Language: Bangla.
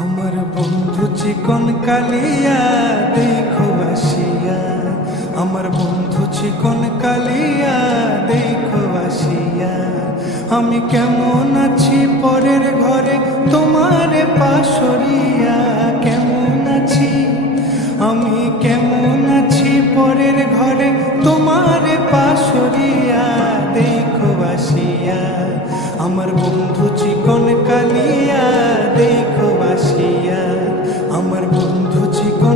আমার বন্ধু চিকন কালিয়া দেখো আসিয়া, আমার বন্ধু চিকন কালিয়া দেখো আসিয়া। আমি কেমন আছি পরের ঘরে তোমারে পাশরিয়া,